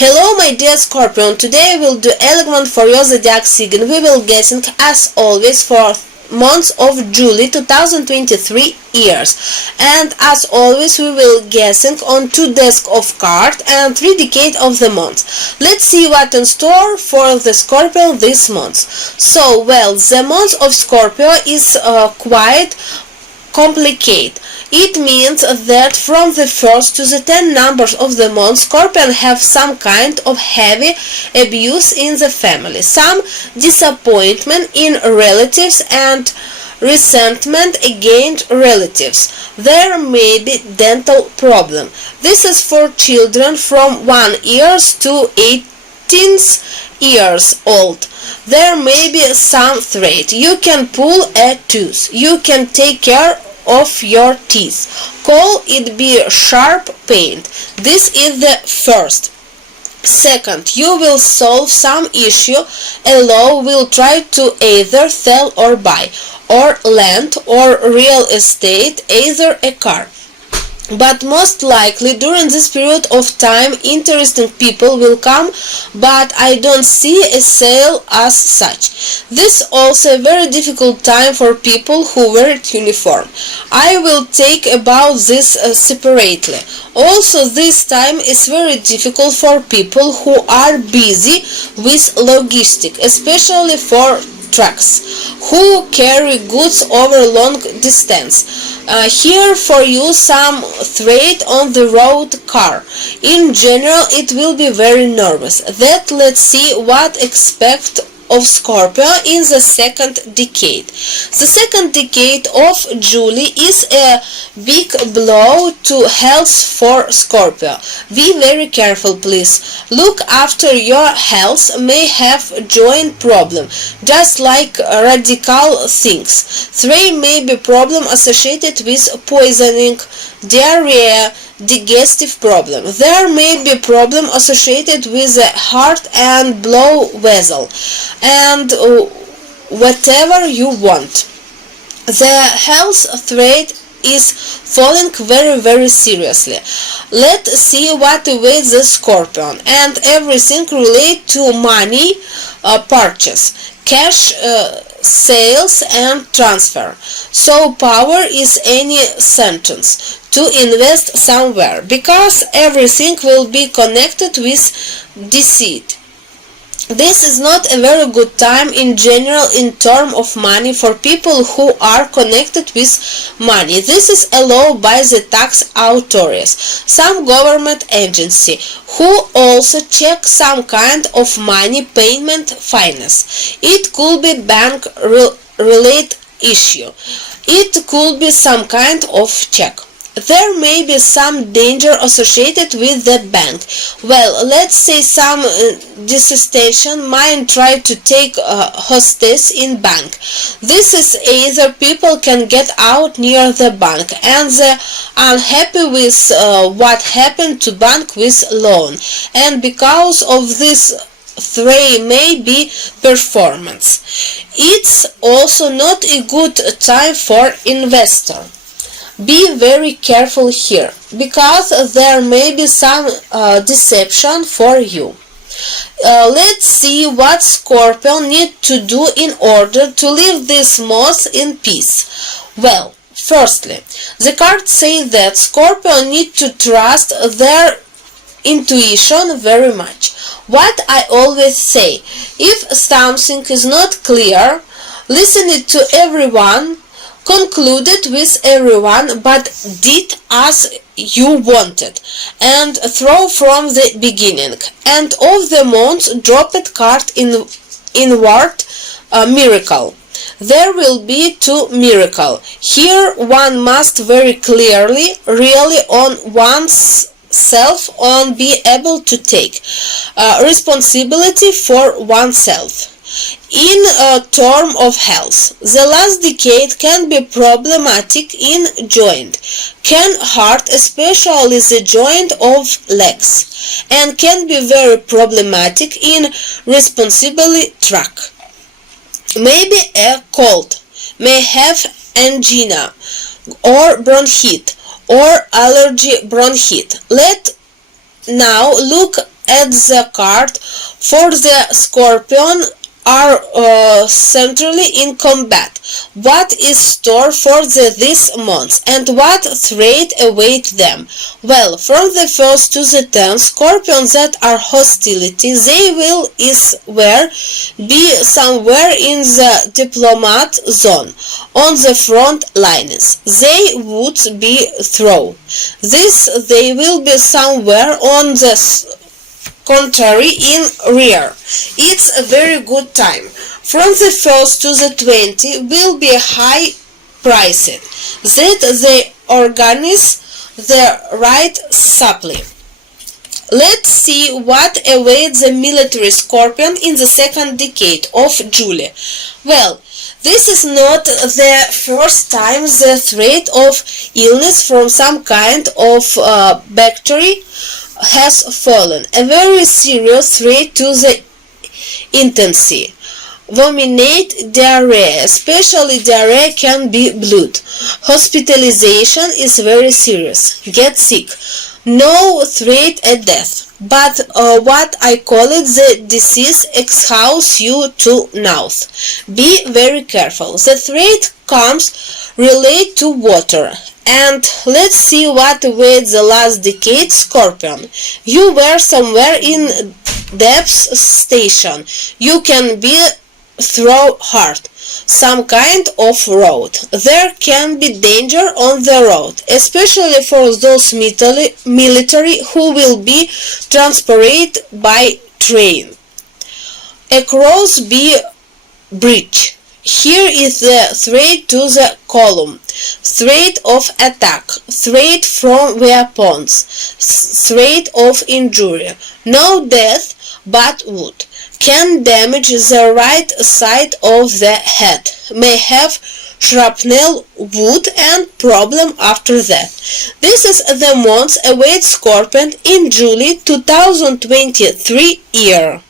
Hello my dear Scorpio, today we'll do element for your zodiac sign. We will guessing as always for months of July 2023 years, and as always we will guessing on 2 decks of cards and 3 decades of the month. Let's see what in store for the Scorpio this month. So well, the month of Scorpio is quite complicated. It means that from the 1st to the 10 numbers of the month, Scorpion have some kind of heavy abuse in the family, some disappointment in relatives and resentment against relatives. There may be dental problem. This is for children from 1 year to 18 years old. There may be some threat. You can pull a tooth. You can take care of your teeth. Call it be sharp pain. This is the first. Second, you will solve some issue. A law will try to either sell or buy, or land or real estate, either a car. But most likely during this period of time interesting people will come, but I don't see a sale as such. This also a very difficult time for people who wear uniform. I will take about this separately. Also this time is very difficult for people who are busy with logistics, especially for trucks who carry goods over long distance. Here for you some threat on the road car. In general it will be very nervous. That let's see what expect of Scorpio in the second decade. The second decade of July is a big blow to health for Scorpio. Be very careful please. Look after your health, may have joint problem, just like radical things. There may be problem associated with poisoning, diarrhea, digestive problem. There may be problem associated with the heart and blood vessel, and whatever you want. The health threat is falling very seriously. Let's see what awaits the Scorpion, and everything related to money, purchase, cash, sales and transfer. So power is any sentence to invest somewhere, because everything will be connected with deceit. This is not a very good time in general in terms of money for people who are connected with money. This is allowed by the tax authorities, some government agency, who also check some kind of money payment finance. It could be bank related issue. It could be some kind of check. There may be some danger associated with the bank. Well, let's say some dissociation might try to take hostage in bank. This is either people can get out near the bank and they're unhappy with what happened to bank with loan, and because of this there may be performance. It's also not a good time for investor. Be very careful here, because there may be some deception for you. Let's see what Scorpio need to do in order to live this month in peace. Well, firstly, the cards say that Scorpio need to trust their intuition very much. What I always say, if something is not clear, listen it to everyone, concluded with everyone, but did as you wanted, and throw from the beginning. And of the month dropped card inward miracle. There will be 2 miracles. Here one must very clearly, really on one's self, on be able to take responsibility for oneself. In a term of health, the last decade can be problematic in joint, can hurt especially the joint of legs, and can be very problematic in responsibility track. Maybe a cold, may have angina or bronchitis or allergy bronchitis. Let now look at the card for the Scorpion are centrally in combat. What is stored for this month and what threat await them? Well, from the 1st to the 10th, Scorpions that are hostility, they will be somewhere in the diplomat zone, on the front lines. They would be through. They will be somewhere on the contrary in rear. It's a very good time. From the 1st to the 20th will be high priced, that they organize the right supply. Let's see what awaits the military Scorpion in the second decade of July. Well, this is not the first time the threat of illness from some kind of bacteria has fallen. A very serious threat to the intensity. Vomiting, diarrhea, especially diarrhea can be blood. Hospitalization is very serious. Get sick. No threat at death, but what I call it, the disease exhausts you to naught. Be very careful. The threat comes related to water. And let's see what awaits the last decade Scorpion. You were somewhere in depth station. You can be through hard. Some kind of road. There can be danger on the road, especially for those military who will be transported by train. Across the bridge. Here is the threat to the column, threat of attack, threat from weapons, threat of injury. No death, but wood. Can damage the right side of the head. May have shrapnel, wound and problem after that. This is the month await Scorpion in July 2023 year.